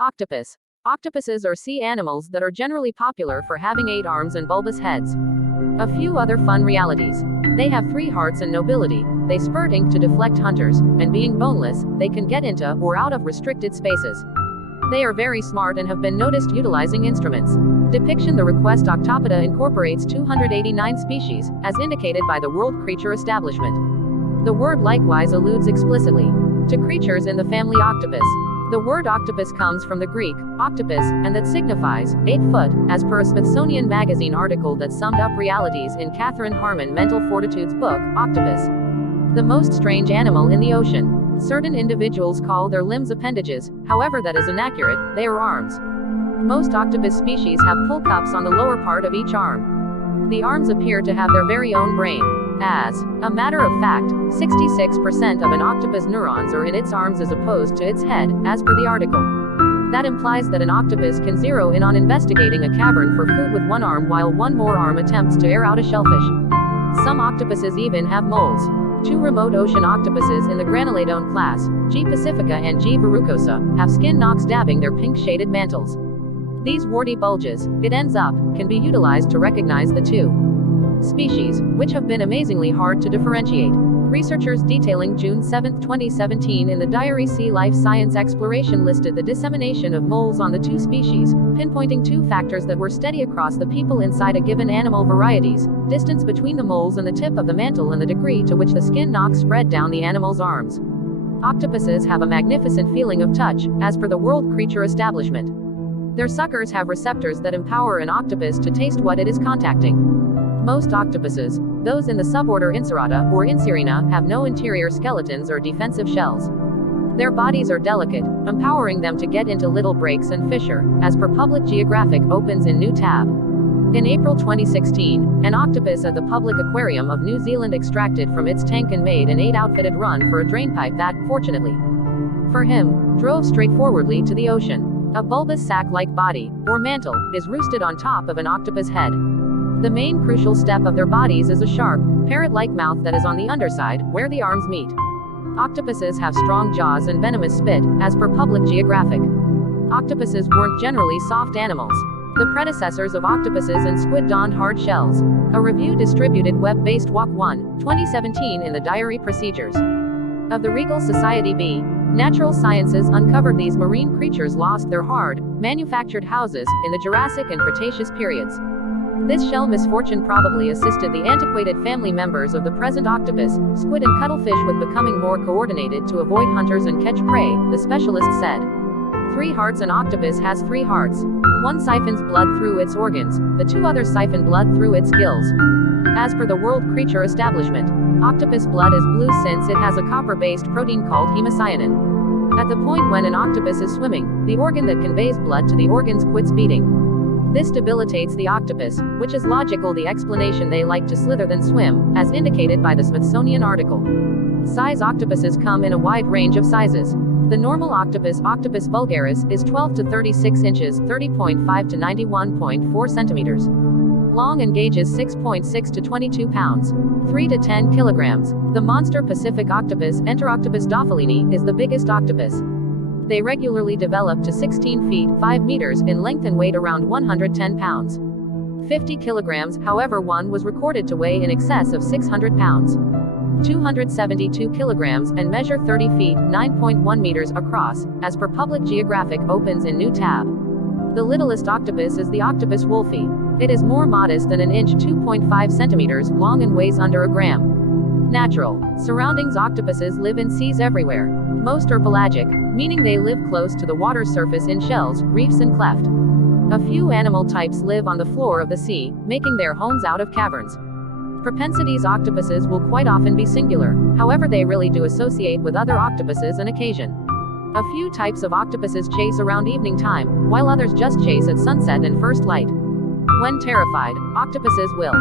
Octopus. Octopuses are sea animals that are generally popular for having 8 arms and bulbous heads. A few other fun realities. They have 3 hearts and nobility, they spurt ink to deflect hunters, and being boneless, they can get into or out of restricted spaces. They are very smart and have been noticed utilizing instruments. Depiction. The request Octopoda incorporates 289 species, as indicated by the World Creature Establishment. The word likewise alludes explicitly to creatures in the family Octopus. The word octopus comes from the Greek, octopus, and that signifies 8 foot, as per a Smithsonian Magazine article that summed up realities in Catherine Harmon Mental Fortitude's book, Octopus. The most strange animal in the ocean. Certain individuals call their limbs appendages, however that is inaccurate, they are arms. Most octopus species have pull cups on the lower part of each arm. The arms appear to have their very own brain. As a matter of fact, 66% of an octopus neurons are in its arms as opposed to its head, as per the article. That implies that an octopus can zero in on investigating a cavern for food with one arm while one more arm attempts to air out a shellfish. Some octopuses even have moles. 2 remote ocean octopuses in the Granuladone class, G. pacifica and G. verrucosa, have skin knocks dabbing their pink-shaded mantles. These warty bulges, it ends up, can be utilized to recognize the 2 species, which have been amazingly hard to differentiate. Researchers detailing June 7, 2017 in the diary Sea Life Science Exploration listed the dissemination of moles on the 2 species, pinpointing 2 factors that were steady across the people inside a given animal varieties: distance between the moles and the tip of the mantle and the degree to which the skin knocks spread down the animal's arms. Octopuses have a magnificent feeling of touch, as per the World Creature Establishment. Their suckers have receptors that empower an octopus to taste what it is contacting. Most octopuses, those in the suborder Incerata or Incerina, have no interior skeletons or defensive shells. Their bodies are delicate, empowering them to get into little breaks and fissure, as per Public Geographic opens in new tab. In April 2016, an octopus at the Public Aquarium of New Zealand extracted from its tank and made an 8-outfitted run for a drainpipe that, fortunately for him, drove straightforwardly to the ocean. A bulbous sac-like body, or mantle, is roosted on top of an octopus head. The main crucial step of their bodies is a sharp, parrot-like mouth that is on the underside, where the arms meet. Octopuses have strong jaws and venomous spit, as per Public Geographic. Octopuses weren't generally soft animals. The predecessors of octopuses and squid donned hard shells. A review distributed web-based WAC 1, 2017 in the Diary Procedures of the Regal Society B. Natural Sciences uncovered these marine creatures lost their hard, manufactured houses in the Jurassic and Cretaceous periods. This shell misfortune probably assisted the antiquated family members of the present octopus, squid and cuttlefish with becoming more coordinated to avoid hunters and catch prey, the specialist said. 3 hearts. An octopus has 3 hearts. One siphons blood through its organs, the 2 others siphon blood through its gills. As per the World Creature Establishment, octopus blood is blue since it has a copper-based protein called hemocyanin. At the point when an octopus is swimming, the organ that conveys blood to the organs quits beating. This debilitates the octopus, which is logical. The explanation: they like to slither than swim, as indicated by the Smithsonian article. Size: octopuses come in a wide range of sizes. The normal octopus, Octopus vulgaris, is 12 to 36 inches, 30.5 to 91.4 centimeters long, and gauges 6.6 to 22 pounds, 3 to 10 kilograms. The monster Pacific octopus, Enteroctopus dophelini, is the biggest octopus. They regularly develop to 16 feet, 5 meters, in length and weight around 110 pounds. 50 kilograms, however one was recorded to weigh in excess of 600 pounds. 272 kilograms, and measure 30 feet, 9.1 meters, across, as per Public Geographic opens in new tab. The littlest octopus is the octopus wolfie. It is more modest than an inch, 2.5 centimeters, long and weighs under a gram. Natural surroundings: octopuses live in seas everywhere. Most are pelagic, meaning they live close to the water's surface in shells, reefs and cleft. A few animal types live on the floor of the sea, making their homes out of caverns. Propensities: octopuses will quite often be singular, however they really do associate with other octopuses on occasion. A few types of octopuses chase around evening time, while others just chase at sunset and first light. When terrified, octopuses will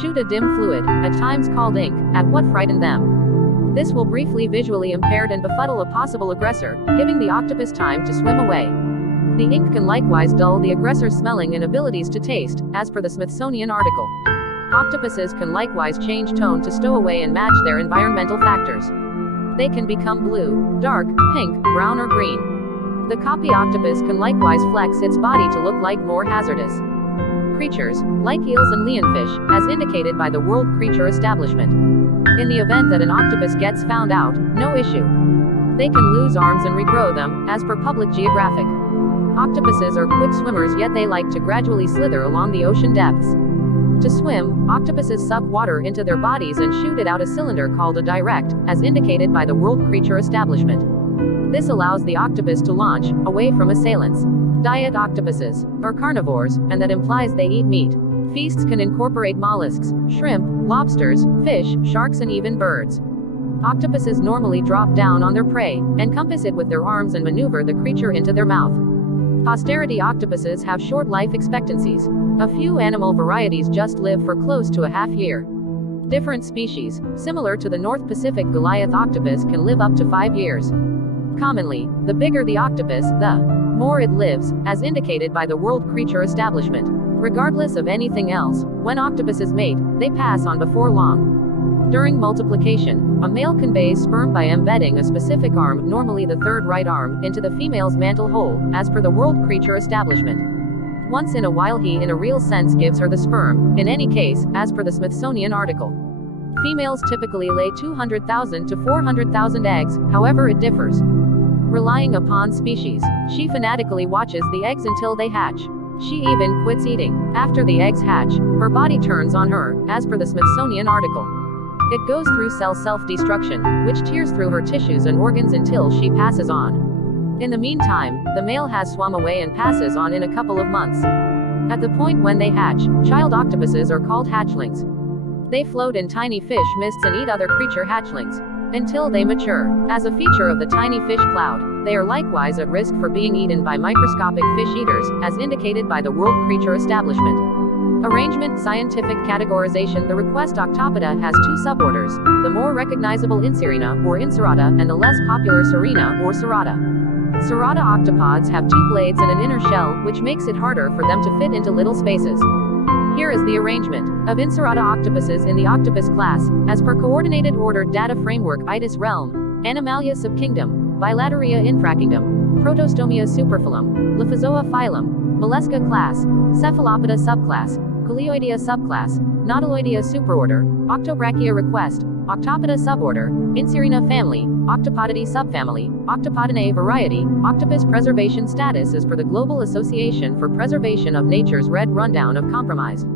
shoot a dim fluid, at times called ink, at what frightened them. This will briefly visually impaired and befuddle a possible aggressor, giving the octopus time to swim away. The ink can likewise dull the aggressor's smelling and abilities to taste, as per the Smithsonian article. Octopuses can likewise change tone to stow away and match their environmental factors. They can become blue, dark, pink, brown or green. The copy octopus can likewise flex its body to look like more hazardous creatures, like eels and lionfish, as indicated by the World Creature Establishment. In the event that an octopus gets found out, no issue. They can lose arms and regrow them, as per Public Geographic. Octopuses are quick swimmers, yet they like to gradually slither along the ocean depths. To swim, octopuses suck water into their bodies and shoot it out a cylinder called a direct, as indicated by the World Creature Establishment. This allows the octopus to launch away from assailants. Diet: octopuses are carnivores, and that implies they eat meat. Feasts can incorporate mollusks, shrimp, lobsters, fish, sharks, and even birds. Octopuses normally drop down on their prey, encompass it with their arms and maneuver the creature into their mouth. Posterity: octopuses have short life expectancies. A few animal varieties just live for close to a half year. Different species, similar to the North Pacific Goliath octopus, can live up to 5 years. Commonly, the bigger the octopus, the more it lives, as indicated by the World Creature Establishment. Regardless of anything else, when octopuses mate, they pass on before long. During multiplication, a male conveys sperm by embedding a specific arm, normally the third right arm, into the female's mantle hole, as per the World Creature Establishment. Once in a while he in a real sense gives her the sperm, in any case, as per the Smithsonian article. Females typically lay 200,000 to 400,000 eggs, however it differs. Relying upon species, she fanatically watches the eggs until they hatch. She even quits eating. After the eggs hatch, her body turns on her, as per the Smithsonian article. It goes through cell self-destruction, which tears through her tissues and organs until she passes on. In the meantime, the male has swum away and passes on in a couple of months. At the point when they hatch, child octopuses are called hatchlings. They float in tiny fish mists and eat other creature hatchlings until they mature. As a feature of the tiny fish cloud, they are likewise at risk for being eaten by microscopic fish eaters, as indicated by the World Creature Establishment. Arrangement: scientific categorization. The request Octopoda has two suborders, the more recognizable Inserina or Inserata and the less popular Serina or Serrata. Serrata octopods have two blades and an inner shell, which makes it harder for them to fit into little spaces. Here is the arrangement of Inserata octopuses in the octopus class, as per Coordinated Order Data Framework: Itis realm, Animalia subkingdom, Bilateria infrakingdom, Protostomia superphylum, Liphozoa phylum, Mollusca class, Cephalopoda subclass, Coleoidea subclass, Nautiloidea superorder, Octobrachia request, Octopoda suborder, Inserina family, Octopodidae subfamily, Octopodinae variety. Octopus preservation status is per the Global Association for Preservation of Nature's Red Rundown of Compromised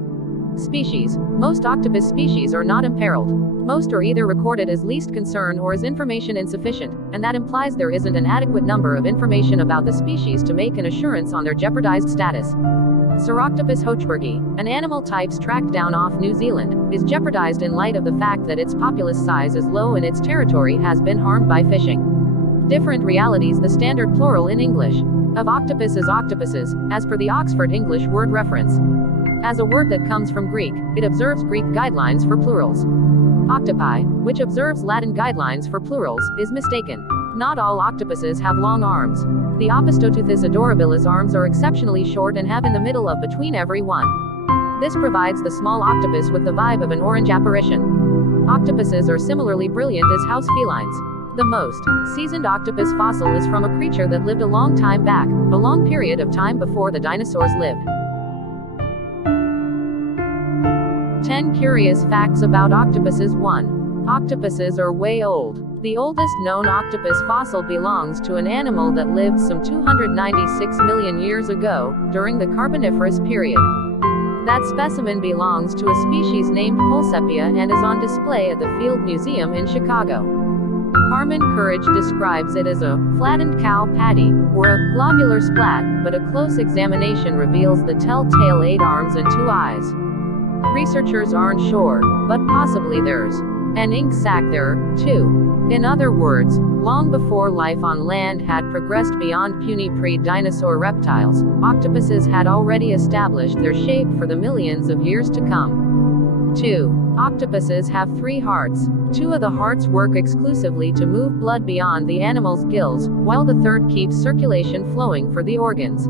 Species. Most octopus species are not imperiled. Most are either recorded as least concern or as information insufficient, and that implies there isn't an adequate number of information about the species to make an assurance on their jeopardized status. Ceroctopus hochbergii, an animal types tracked down off New Zealand, is jeopardized in light of the fact that its populace size is low and its territory has been harmed by fishing. Different realities. The standard plural in English of octopus is octopuses, as per the Oxford English Word Reference. As a word that comes from Greek, it observes Greek guidelines for plurals. Octopi, which observes Latin guidelines for plurals, is mistaken. Not all octopuses have long arms. The Opistoteuthis adorabilis arms are exceptionally short and have in the middle of between every one. This provides the small octopus with the vibe of an orange apparition. Octopuses are similarly brilliant as house felines. The most seasoned octopus fossil is from a creature that lived a long time back, a long period of time before the dinosaurs lived. 10 curious facts about octopuses. 1. Octopuses are way old. The oldest known octopus fossil belongs to an animal that lived some 296 million years ago, during the Carboniferous period. That specimen belongs to a species named Pohlsepia and is on display at the Field Museum in Chicago. Harmon Courage describes it as a flattened cow patty, or a globular splat, but a close examination reveals the telltale 8 arms and 2 eyes. Researchers aren't sure, but possibly there's an ink sac there, too. In other words, long before life on land had progressed beyond puny pre-dinosaur reptiles, octopuses had already established their shape for the millions of years to come. 2. Octopuses have 3 hearts. 2 of the hearts work exclusively to move blood beyond the animal's gills, while the third keeps circulation flowing for the organs.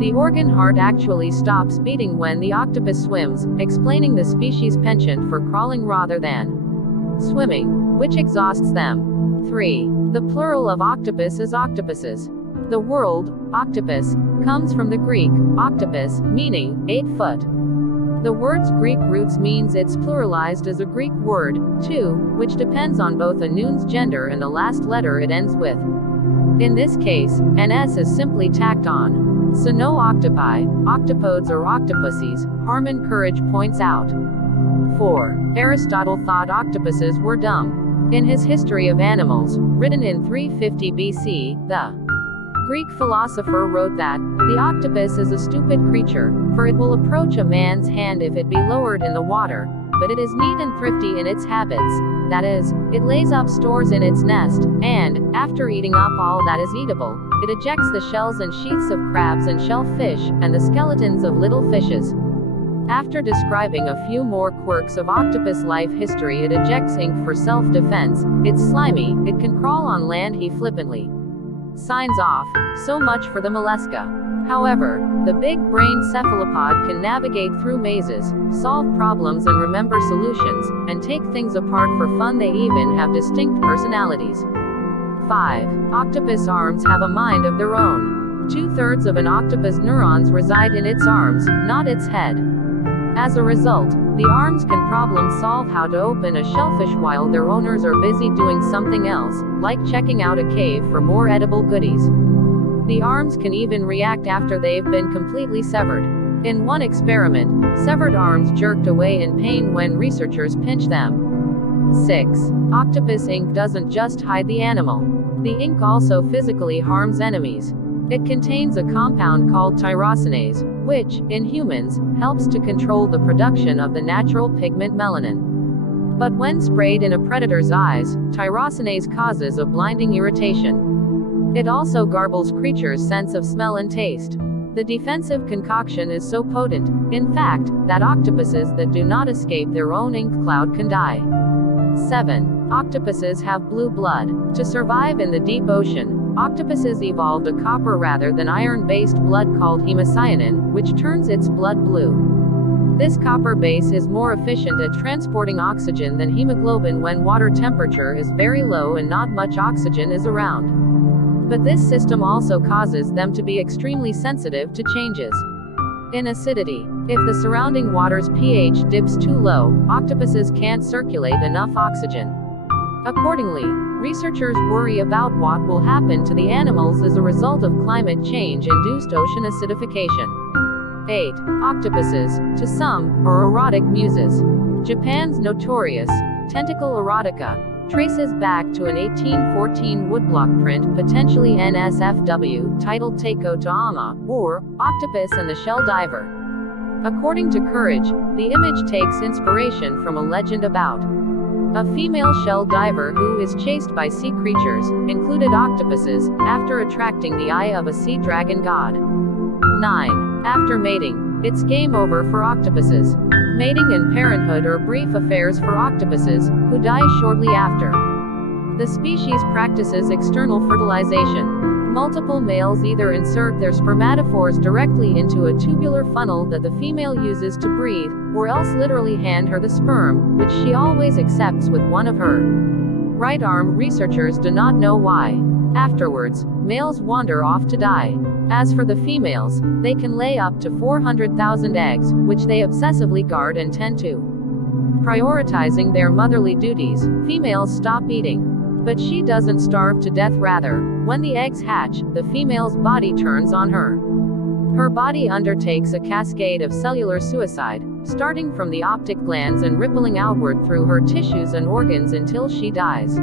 The organ heart actually stops beating when the octopus swims, explaining the species' penchant for crawling rather than swimming, which exhausts them. 3. The plural of octopus is octopuses. The word octopus comes from the Greek octopus, meaning 8 foot. The word's Greek roots means it's pluralized as a Greek word, two, which depends on both a noun's gender and the last letter it ends with. In this case, an S is simply tacked on. So no octopi, octopodes or octopuses, Harmon Courage points out. 4. Aristotle thought octopuses were dumb. In his History of Animals, written in 350 BC, the Greek philosopher wrote that, "The octopus is a stupid creature, for it will approach a man's hand if it be lowered in the water, but it is neat and thrifty in its habits, that is, it lays up stores in its nest, and, after eating up all that is eatable, it ejects the shells and sheaths of crabs and shellfish, and the skeletons of little fishes." After describing a few more quirks of octopus life history, it ejects ink for self-defense, it's slimy, it can crawl on land, he flippantly signs off. So much for the mollusca. However, the big-brained cephalopod can navigate through mazes, solve problems and remember solutions, and take things apart for fun. They even have distinct personalities. 5. Octopus arms have a mind of their own. 2/3 of an octopus neurons reside in its arms, not its head. As a result, the arms can problem solve how to open a shellfish while their owners are busy doing something else, like checking out a cave for more edible goodies. The arms can even react after they've been completely severed. In one experiment, severed arms jerked away in pain when researchers pinched them. 6. Octopus ink doesn't just hide the animal. The ink also physically harms enemies. It contains a compound called tyrosinase, which, in humans, helps to control the production of the natural pigment melanin. But when sprayed in a predator's eyes, tyrosinase causes a blinding irritation. It also garbles creatures' sense of smell and taste. The defensive concoction is so potent, in fact, that octopuses that do not escape their own ink cloud can die. 7. Octopuses have blue blood. To survive in the deep ocean, octopuses evolved a copper rather than iron-based blood called hemocyanin, which turns its blood blue. This copper base is more efficient at transporting oxygen than hemoglobin when water temperature is very low and not much oxygen is around. But this system also causes them to be extremely sensitive to changes in acidity. If the surrounding water's pH dips too low, octopuses can't circulate enough oxygen. Accordingly, researchers worry about what will happen to the animals as a result of climate change-induced ocean acidification. 8. Octopuses, to some, are erotic muses. Japan's notorious tentacle erotica traces back to an 1814 woodblock print, potentially NSFW, titled Teiko to Ama, or Octopus and the Shell Diver. According to Courage, the image takes inspiration from a legend about a female shell diver who is chased by sea creatures, included octopuses, after attracting the eye of a sea dragon god. 9. After mating, it's game over for octopuses. Mating and parenthood are brief affairs for octopuses, who die shortly after. The species practices external fertilization. Multiple males either insert their spermatophores directly into a tubular funnel that the female uses to breathe, or else literally hand her the sperm, which she always accepts with one of her right arm. Researchers do not know why. Afterwards, males wander off to die. As for the females, they can lay up to 400,000 eggs, which they obsessively guard and tend to. Prioritizing their motherly duties, females stop eating. But she doesn't starve to death. Rather, when the eggs hatch, the female's body turns on her. Her body undertakes a cascade of cellular suicide, starting from the optic glands and rippling outward through her tissues and organs until she dies.